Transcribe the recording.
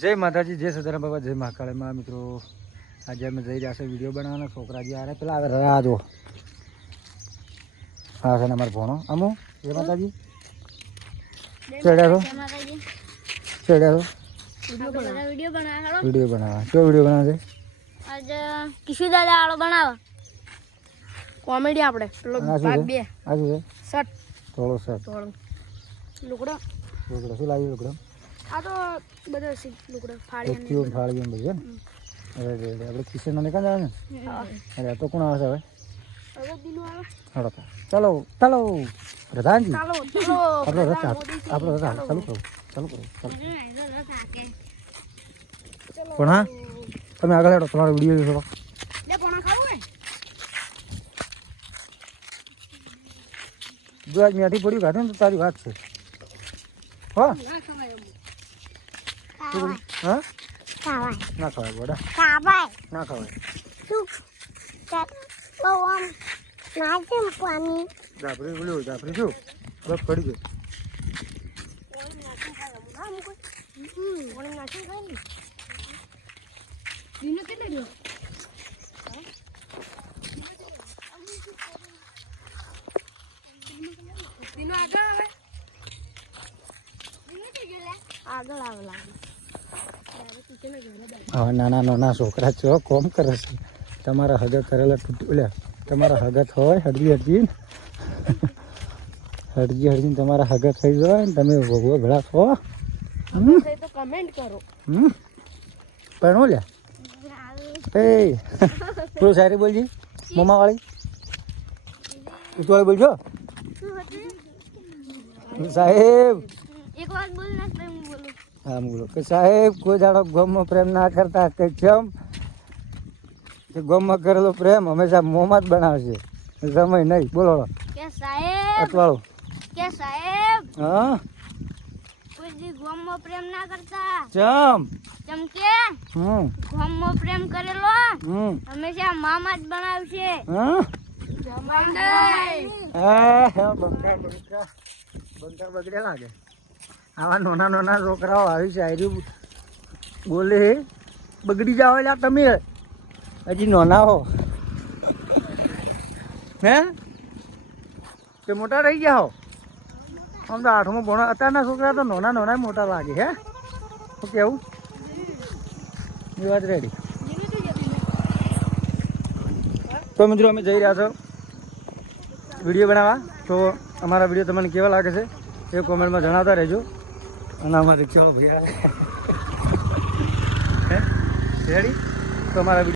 જય માતાજી જય સદારામ બાબા જય મહાકાળીમાં મિત્રો. આજે અમે જઈ રહ્યા છે વીડિયો બનાવવાના. છોકરા જે આરે પેલા રાજો જો. હા છે ને અમારો ભણો. અમુ જય માતાજી? ચડ્યા છો? ચડ્યા છો? વીડિયો બનાવો વીડિયો બનાવવા વીડિયો બનાવે છે? આજે કિશુ દાદા આળો બનાવો. કોમેડી આપણે પેલો આ ભાગ બે. આ શું છે? શર્ટ. થોડો સર થોડું લુકડો લુકડો શું લાવ્યું લુકડો આ તો બધો સી લુકડો ફાડી ટોક્યો ફાળી એમ બધું. ને અરે રે આપણે કિશનને કાં જવાનું અરે આ તો કોણ આવે છે હવે? હવે દીનું આવે. હાલો તો. ચાલો ચાલો પ્રધાનજી. ચાલો ચાલો આપણો રથ આપણો રથ ચાલુ. કરો ચાલુ કરો ચાલો પણ હા તમે આગળ હેડો તમારો વીડિયો જોશો લે પોણા ખાવું હે જો આજ મેઠી પડ્યું કાઢે ને તો તારી વાત છે. હો? ના. શું? હા? ના ખવાય બોડા. ખાવાય. ના ખવાય. શું? બહુ આમ નાચે પાણી જાફરી બોલ્યું જાફરી શું? બસ પડી ગયું આગળ આવે લાગે. હવે નાના નાના છોકરા છો કોમ કરે છે. તમારા હગા કરેલા તૂટ્યા તમારા હગત હોય હરજી હરજી. હરજી હરજી તમારા હગત થઈ જાય ને તમે ભગવો ભેળા છો. કમેન્ટ કરો હમ? પણ ઓલ્યા એ પેલું સારી બોલજી મમ્મા વાળી ઉતવાળી બોલજો. સાહેબ. એક વાત બોલ ના હું બોલું. કે સાહેબ કોઈ દાડો ગમમાં પ્રેમ ના કરતા કે કેમ કે ગમમાં કરેલો પ્રેમ હંમેશા મોંમાં જ બનાવશે. સમય નહીં. બોલો. કે સાહેબ? અટવાળો. કે સાહેબ? હા? કોઈ પ્રેમ ના કરતા? ચમ? કે? હમ. ગોમમાં પ્રેમ કરેલો? હમ. હંમેશા મામા જ બનાવશે. હા? જમાઈ હા, બંકા બંકા બંકા બગડે લાગે. આવા નાના નાના છોકરાઓ આવી શાયરી બોલે બગડી જાઓ એટલે તમે. હજી નાના હો. હે? તે મોટા રહી ગયા હો? આમ તો આઠમો ભણો અત્યારના છોકરા તો નાના નાના મોટા લાગે, હે? શું કેવું? એ વાત રેડી. તો મિત્રો અમે જઈ રહ્યા છો. વીડિયો બનાવવા. તો અમારા વીડિયો તમને કેવા લાગે છે, એ કોમેન્ટમાં જણાવતા રહેજો. અને અમારે રિક્ષાવાળો ભૈયા હે? રેડી તો અમારા